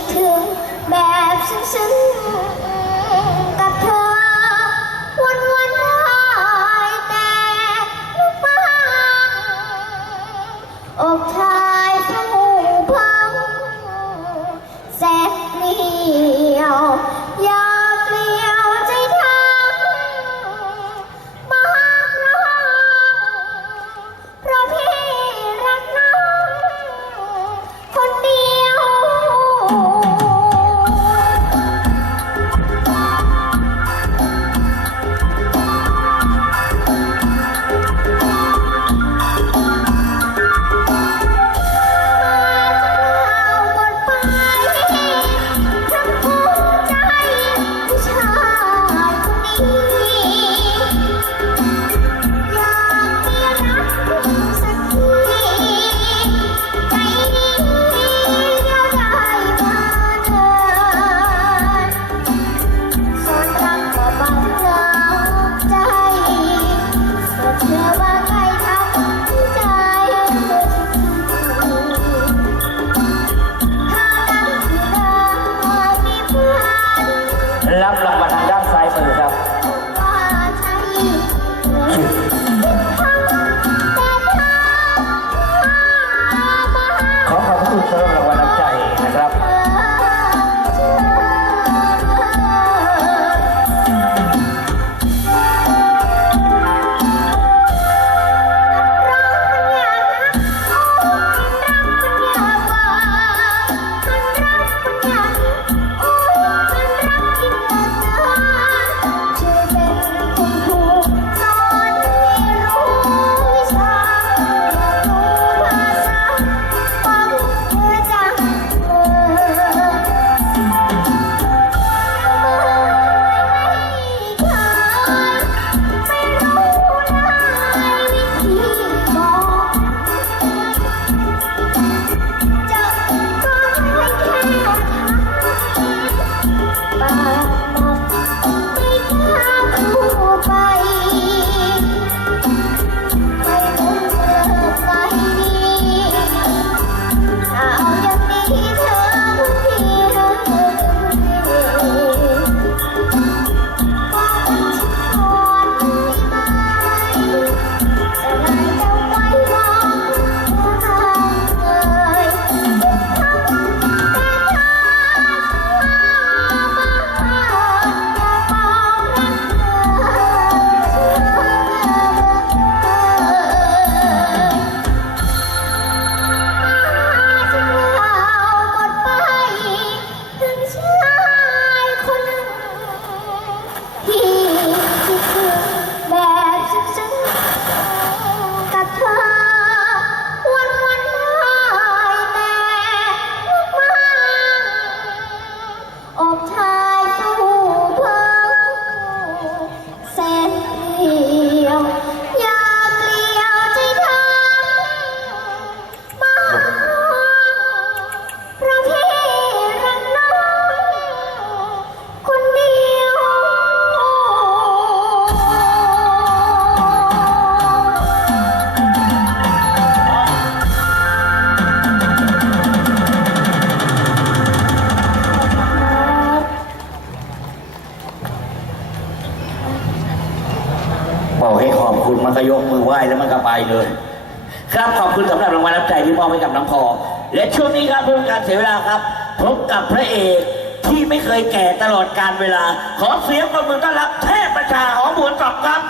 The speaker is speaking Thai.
ดถึงแบบซึ้ง คุณมันก็ยกมือไหว้แล้วมันก็ไปเลย ครับขอบคุณสำหรับรางวัลน้ำใจที่มอบให้กับน้องพอและช่วงนี้ครับเพื่อการเสียเวลาครับพบกับพระเอกที่ไม่เคยแก่ตลอดการเวลา ขอเสียงปรบมือต้อนรับเทพประชาหอมหวนกลับครับ